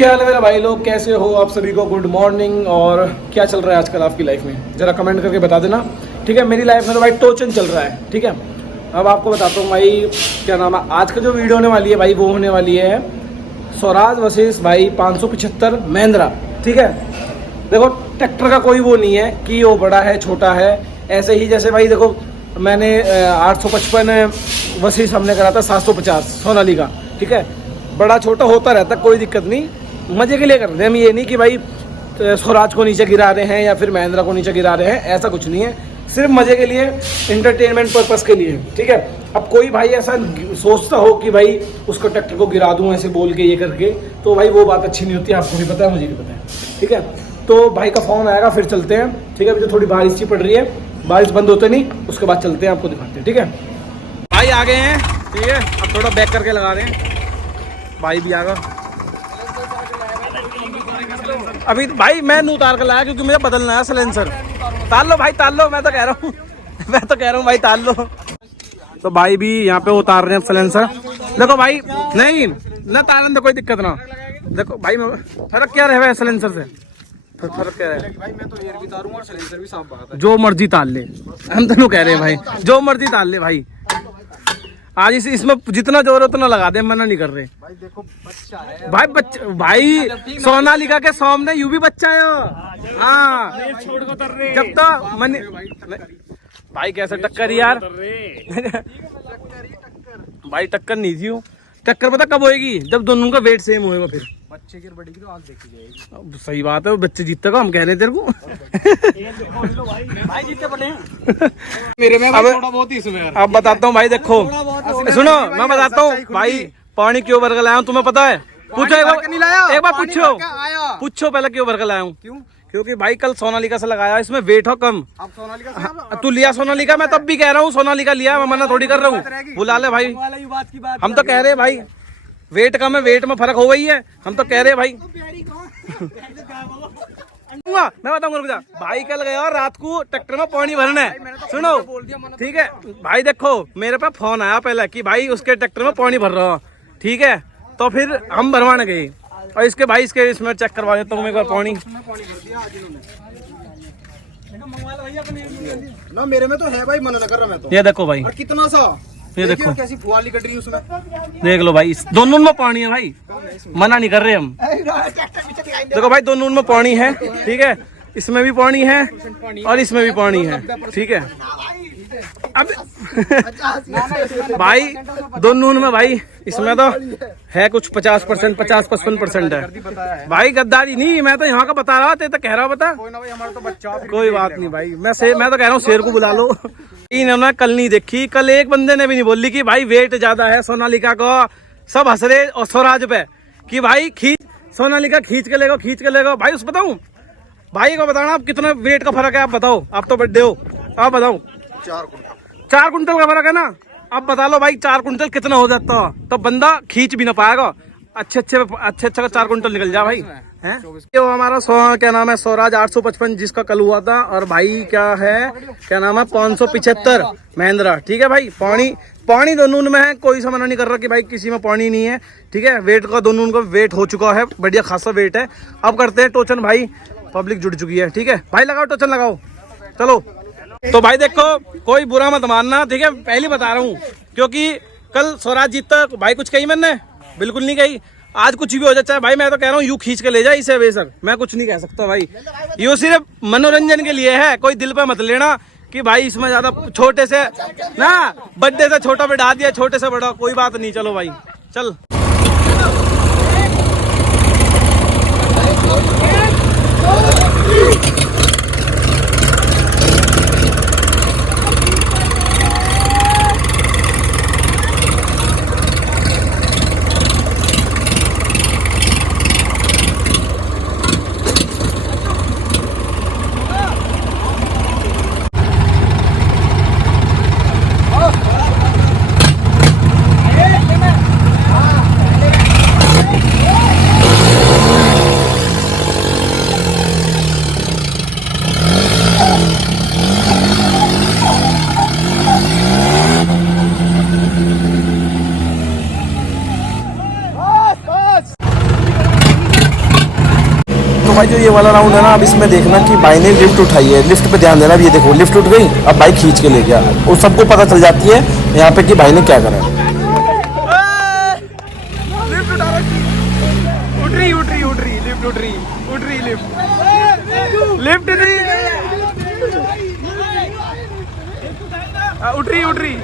क्या हाल है मेरा भाई लोग, कैसे हो आप सभी को? Good morning. और क्या चल रहा है आजकल आपकी लाइफ में, ज़रा कमेंट करके बता देना, ठीक है। मेरी लाइफ में तो भाई टोचन चल रहा है, ठीक है। अब आपको बताता हूँ भाई, क्या नाम है, आज का जो वीडियो होने वाली है भाई, वो होने वाली है स्वराज वर्सेस भाई 575 महिंद्रा, ठीक है। देखो ट्रैक्टर का कोई वो नहीं है कि वो बड़ा है छोटा है, ऐसे ही जैसे भाई देखो मैंने 855 वर्सेस हमने करा था 750 सोनालिका, ठीक है। बड़ा छोटा होता रहता, कोई दिक्कत नहीं, मज़े के लिए कर रहे हैं हम। ये नहीं कि भाई स्वराज को नीचे गिरा रहे हैं या फिर महिंद्रा को नीचे गिरा रहे हैं, ऐसा कुछ नहीं है, सिर्फ मज़े के लिए, इंटरटेनमेंट पर्पस के लिए, ठीक है। अब कोई भाई ऐसा सोचता हो कि भाई उसको ट्रैक्टर को गिरा दूं ऐसे बोल के ये करके, तो भाई वो बात अच्छी नहीं होती, आपको भी पता है, मुझे भी पता है, ठीक है। तो भाई का फ़ोन आएगा, फिर चलते हैं, ठीक है। अभी तो थोड़ी बारिश सी पड़ रही है, बारिश बंद होते नहीं, उसके बाद चलते हैं, आपको दिखाते हैं, ठीक है। भाई आ गए हैं, ठीक है। अब थोड़ा बैक करके लगा रहे हैं, भाई भी आ गया। अभी भाई मैं नहीं उतार कर लाया क्योंकि मुझे बदलना है सिलेंसर। ताल लो भाई, ताल लो, मैं तो कह रहा हूँ मैं तो कह रहा हूँ भाई ताल लो। तो भाई भी यहाँ पे उतार रहे हैं सिलेंसर। देखो भाई, नहीं ना तारन तो कोई दिक्कत ना। देखो भाई फर्क क्या रहे सिलेंसर से, फर्क क्या है भाई? मैं तो एयर भी तारूंगा और सिलेंसर भी साफ बात है। जो मर्जी ताल ले, हम दोनों कह रहे हैं भाई, जो मर्जी ताल ले भाई। आज इसमें जितना जोर है उतना लगा दे, मना नहीं कर रहे भाई। देखो बच्चा है भाई, बच्चा भाई सोनालिका के सामने यूं भी बच्चा है। हाँ जब तो मन भाई कैसे टक्कर यार भाई टक्कर नहीं थी वो। टक्कर पता कब होएगी? जब दोनों का वेट सेम होएगा, फिर बच्चे की बढ़ेगी तो आज देखी जाएगी। सही बात है, वो बच्चे जीतते का हम कह रहे तेरे को भाई जीतते बने मेरे में भाई थोड़ा बहुत ही इसमें। अब बताता हूँ भाई, देखो सुनो, मैं बताता हूँ भाई, पानी क्यों भर के लाया हूँ तुम्हें पता है? पूछो एक बार पूछो पहले क्यों भर के लाया हूँ? क्योंकि भाई कल सोनालिका से लगाया, इसमें वेट हो कम। अब सोनालिका से तू लिया सोनालिका, मैं तब भी कह रहा हूँ सोनालिका लिया, मैं मना थोड़ी कर रहा हूँ। बुला ले भाई, हम तो कह रहे हैं भाई वेट कम है, वेट में फर्क हो गई है, हम तो कह रहे हैं भाई मैं बताऊंगा भाई। कल गया और रात को ट्रैक्टर में पानी भरना है, सुनो ठीक है भाई। देखो मेरे पे फोन आया पहले कि भाई उसके ट्रैक्टर में पानी भर रहा, ठीक है। तो फिर हम भरवाने गए और इसके भाई इसके इसमें चेक करवा देता हूँ एक बार पानी ना। मेरे में तो है भाई, मना कर रहा मैं तो। ये देखो भाई, और कितना सा, ये देखो कैसी फुआली कट रही है उसमें, देख लो भाई, दोनों में पानी है भाई, मना नहीं कर रहे हम। देखो भाई दोनों में पानी है, ठीक है, इसमें भी पानी है और इसमें भी पानी है, ठीक है। अब भाई दोनों में भाई, इसमें तो है कुछ 50%, 50-55% है भाई। गद्दारी नहीं, मैं तो यहाँ का बता रहा था, तो कह रहा बता कोई बात नहीं भाई। मैं तो कह रहा हूँ शेर को बुला लो। इन्होंने कल नहीं देखी, कल एक बंदे ने भी नहीं बोली कि भाई वेट ज्यादा है सोनालिका को। सब हंस रहे और स्वराज पे कि भाई सोनालिका खींच के लेगा भाई। उस बताऊं भाई को बताना आप कितना वेट का फर्क है, आप बताओ, आप तो बड्डे हो, आप बताओ। 4 कुंटल का फर्क है ना, अब बता लो भाई 4 कुंटल कितना हो जाता, तो बंदा खींच भी ना पाएगा। अच्छे का 4 कुंटल निकल जा भाई हैं। ये हमारा क्या नाम है, स्वराज 855 जिसका कल हुआ था, और भाई क्या है, क्या नाम है 575 महिंद्रा, ठीक है भाई। पानी दोनों में है, कोई सा मना नहीं कर रहा कि भाई किसी में पानी नहीं है, ठीक है। वेट का दोनों का वेट हो चुका है, बढ़िया खासा वेट है। अब करते हैं टोचन भाई, पब्लिक जुड़ चुकी है, ठीक है भाई। लगाओ टोचन लगाओ, चलो। तो भाई देखो कोई बुरा मत मानना, ठीक है, पहले बता रहा हूँ, क्योंकि कल स्वराज जीतता भाई, कुछ कही मैंने बिल्कुल नहीं कही। आज कुछ भी हो जाता है भाई, मैं तो कह रहा हूँ यूं खींच के ले जा इसे बेसर, मैं कुछ नहीं कह सकता भाई। ये सिर्फ मनोरंजन के लिए है, कोई दिल पे मत लेना कि भाई इसमें ज्यादा छोटे से ना, बड़े से छोटा बढ़ा दिया, छोटे से बड़ा, कोई बात नहीं। चलो भाई चल। भाई जो ये वाला राउंड है ना, अब इसमें देखना कि भाई ने लिफ्ट उठाई है, लिफ्ट पे ध्यान देना। अब ये देखो लिफ्ट उठ गई, अब बाइक खींच के ले गया, और सबको पता चल जाती है यहाँ पे कि भाई ने क्या करा है। लिफ्ट उठा रखी, उठ रही लिफ्ट, उठ रही लिफ्ट नहीं, उठ रही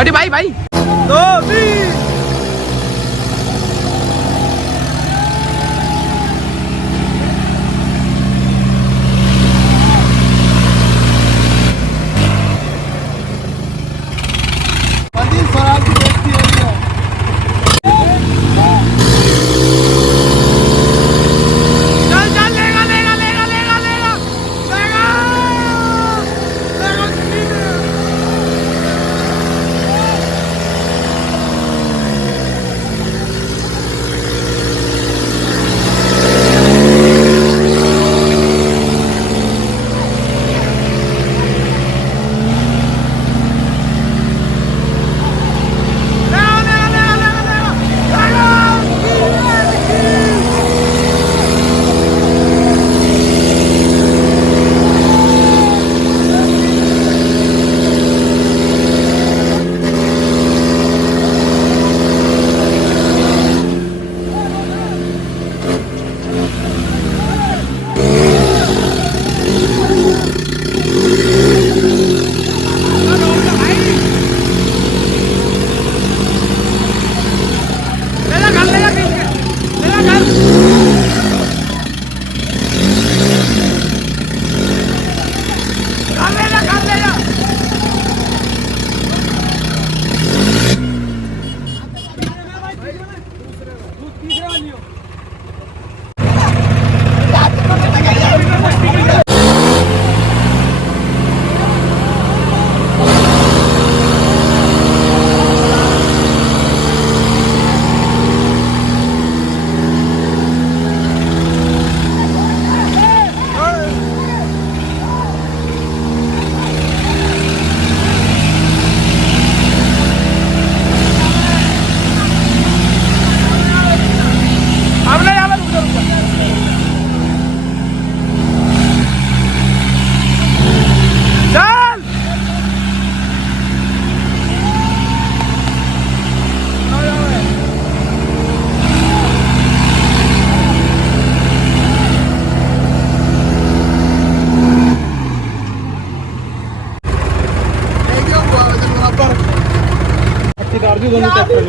अरे भाई दो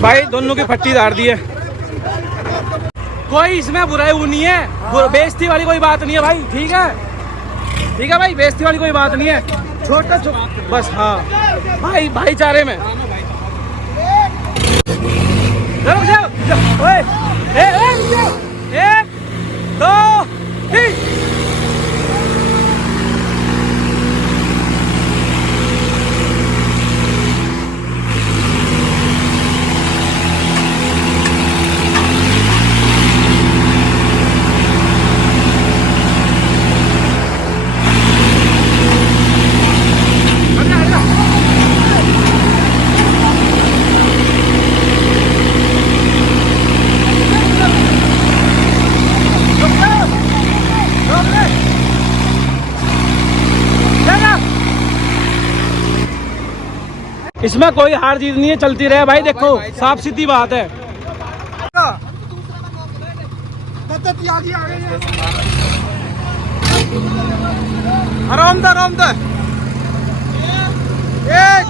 भाई दोनों की फट्टी दार दी है। कोई इसमें बुराई वो नहीं है, बेइज्जती वाली कोई बात नहीं है भाई। ठीक है भाई, बेइज्जती वाली कोई बात नहीं है। छोटा बस, हाँ भाई भाईचारे में। एक दो तीन। इसमें कोई हार जीत नहीं है, चलती रहे भाई। देखो साफ सीधी बात है। आराम दे एक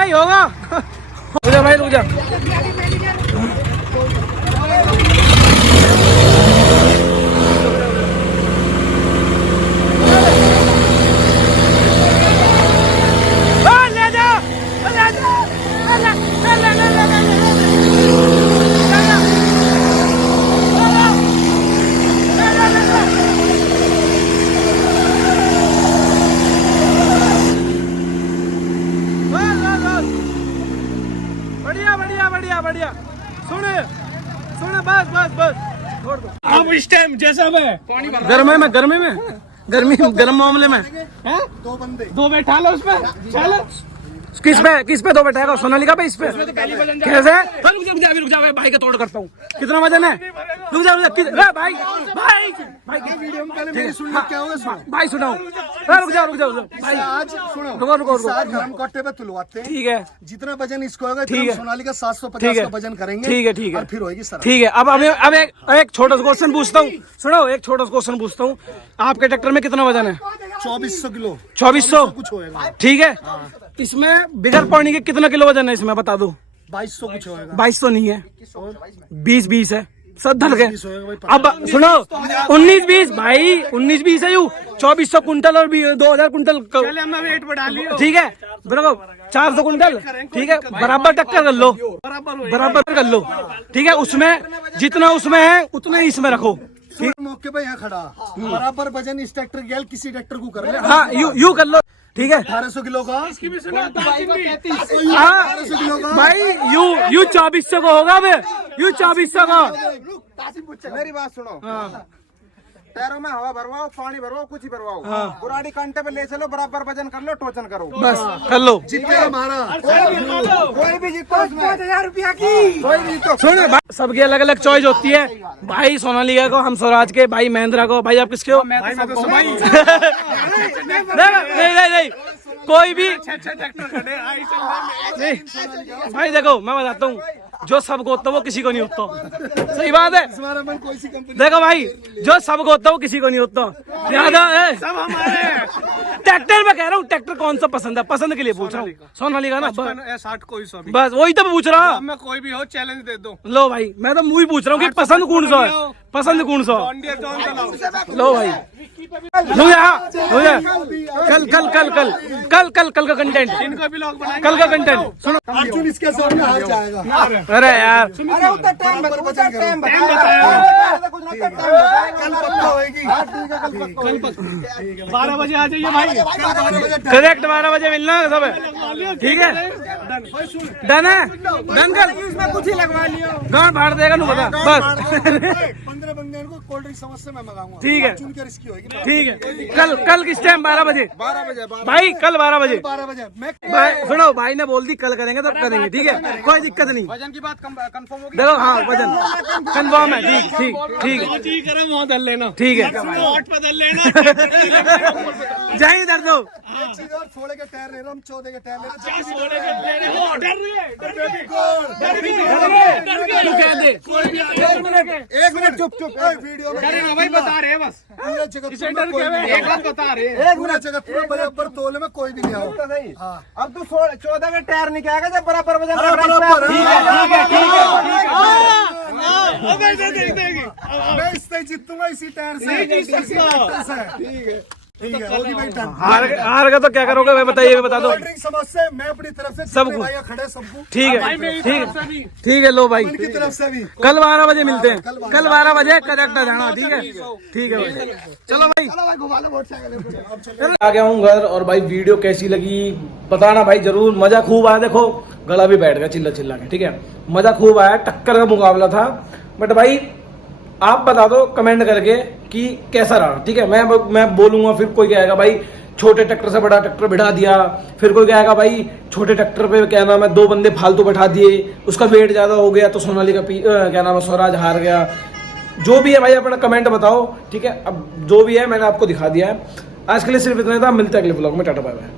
भाई होगा। रुक जा भाई रुक जा। बढ़िया बढ़िया बढ़िया बढ़िया। सुन सुन बस बस बस छोड़ दो। अब इस टाइम जैसा मैं गर्मी में गर्मी गर्म मामले में हैं? दो बैठा लो उसमें। चलो किस पे दो बैठाएगा? सोनालिका पे? इस पे कैसे? रुक जा भाई का तोड़ करता हूँ। कितना वजन है? रुक जा भाई भाई वीडियो में पहले मेरी सुन लो, क्या होगा सुनो भाई सुनाओ। रुक जा भाई आज सुनो, रुको गरम कट्टे पे तुलवाते हैं। ठीक है जितना वजन इसको होगा ठीक है। सोनालिका 750 ठीक है का वजन करेंगे। ठीक है और फिर होगी सर। ठीक है। अब एक छोटा सा क्वेश्चन पूछता हूँ। सुनो एक छोटा सा क्वेश्चन पूछता हूँ। आपके ट्रैक्टर में कितना वजन है? 2400 किलो। 2400 कुछ होएगा। ठीक है। इसमें बिगर पानी के कितना किलो वजन है इसमें बता दो? 2200 कुछ होएगा। 2200 नहीं है, 20 है। सब धर के 20 होएगा भाई। अब सुनो 19-20 भाई 19-20 है यू 2400 कुंटल और 2000 कुंटल वेट बढ़ा लियो। ठीक है बराबर 400 कुंटल। ठीक है बराबर टक्कर कर लो, बराबर कर लो। ठीक है उसमें जितना उसमें है उतना ही इसमें रखो। मौके पे यहाँ खड़ा बराबर वजन इस ट्रैक्टर गया किसी ट्रैक्टर को कर ले। हाँ यू कर लो। ठीक है 1800 किलो का। हाँ भाई यू 2400 का होगा बे, यू 2400 का। मेरी बात सुनो, टायरों में हवा भरवाओ, पानी भरवाओ, कुछ ही भरवाओ, बुराड़ी कांटे पे ले चलो, बराबर वजन कर लो, टोचन करो, बस कर लो। जितना हमारा कोई भी जीतो 5000 रुपया की, कोई भी जीतो। सुन भाई सबकी अलग अलग चॉइस होती है। भाई सोनालिका को, हम स्वराज के, भाई महिंद्रा को। भाई आप किसके हो? नहीं कोई भी नहीं भाई। देखो मैं बताता हूँ, जो सबको होता है वो किसी को नहीं होता। सही बात है। देखो भाई जो सबको होता है वो किसी को नहीं होता। सब हमारे ट्रैक्टर में कह रहा हूँ, ट्रैक्टर कौन सा पसंद है? पसंद के लिए पूछ रहा हूँ। सोनालिका ना 60 कोई सा भी। बस वही तो पूछ रहा हूँ। मैं कोई भी हो चैलेंज दे दो। लो भाई मैं तो मुझे पूछ रहा हूँ कि पसंद कौन सा है, पसंद कौन सा? लो भाई कल का कंटेंट, कल का कंटेंट सुनो। अर्जुन इसके सामने हार जाएगा। अरे यार अरे उतना टाइम कल पक्का होएगी। 12 बजे आ जाइए भाई, करेक्ट 12 बजे मिलना सब। ठीक है डन है, डन कर। इसमें कुछ ही लगवा लियो, गांड फाड़ देगा तू बता बस। 15 बंदे को कोल्ड ड्रिंक समझ मैं मंगाऊंगा। ठीक है अर्जुन की रिस्की होएगी। ठीक है कल किस टाइम? 12 बजे। 12 बजे भाई कल 12 बजे। 12 बजे मैं भाई सुनो भाई ने बोल दी कल करेंगे तो करेंगे। ठीक है कोई दिक्कत नहीं। वजन की बात कंफर्म होगी। देखो हाँ वजन कंफर्म है। ठीक ठीक ठीक है ठीक है जाइए इधर दो। एक चीज और, 16 के टायर ले रहा हम, 14 के टायर ले एक मिनट चुप वीडियो में भाई बता रहे हैं बस, पूरा जगत एक बात बता रहे हैं। पूरा जगत पूरा बराबर तोले में कोई भी नहीं आओ। सही। हाँ। अब तू 14 के टायर नहीं आएगा जब बराबर वजन अरे बराबर मैं इससे जीतूंगा, इसी टायर से। ठीक है होगी भाई डन। हार गया तो क्या करोगे भाई बताइए, बता दो। कोल्ड ड्रिंक समझ से मैं अपनी तरफ से सबको। जितने भाई खड़े सबको। ठीक है ठीक है लो भाई उनकी तरफ से भी कल 12 बजे मिलते हैं। कल 12 बजे करेक्ट आ जाना। ठीक है ठीक है भाई चलो भाई आ गया हूँ घर। और भाई वीडियो कैसी लगी बताना भाई जरूर। मजा खूब आया, देखो गला भी बैठ गया चिल्ला चिल्ला के। ठीक है मजा खूब आया, टक्कर का मुकाबला था। बट भाई आप बता दो कमेंट करके कि कैसा रहा। ठीक है मैं बोलूंगा, फिर कोई कहेगा भाई छोटे ट्रैक्टर से बड़ा ट्रैक्टर बिठा दिया, फिर कोई कहेगा भाई छोटे ट्रैक्टर पे क्या नाम है 2 बंदे फालतू बैठा दिए, उसका वेट ज्यादा हो गया तो सोनालिका क्या नाम है स्वराज हार गया। जो भी है भाई अपना कमेंट बताओ। ठीक है अब जो भी है मैंने आपको दिखा दिया है। आज के लिए सिर्फ इतना था, मिलते हैं अगले ब्लॉग में। Tata bye bye.